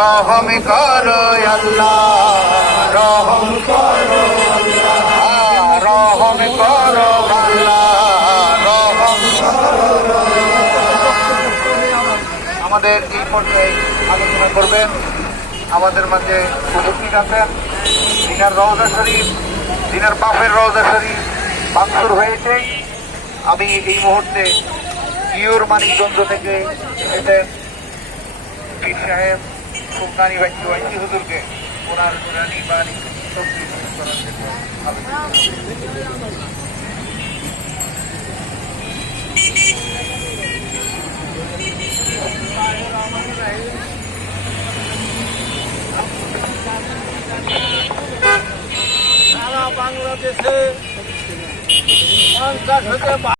রহম করো আল্লাহ, রহম করো আল্লাহ, রহম করো আল্লাহ, রহম করো। আমাদের এই পর্যায়ে আলোচনা করবেন আমাদের মাঝে উপস্থিত আছেন জিনার রওজা শরীফ, জিনার বাপের রওজা শরীফ ভাঙচুর হয়েছে। আমি এই মুহূর্তে ইউর মানিকগঞ্জ থেকে এসেছেন পীর সাহেব সুলতানি বাচ্চু আইসি হুজুরকে ওনার নুরানি বাণী শক্তি করার জন্য সারা বাংলাদেশে 50 হতে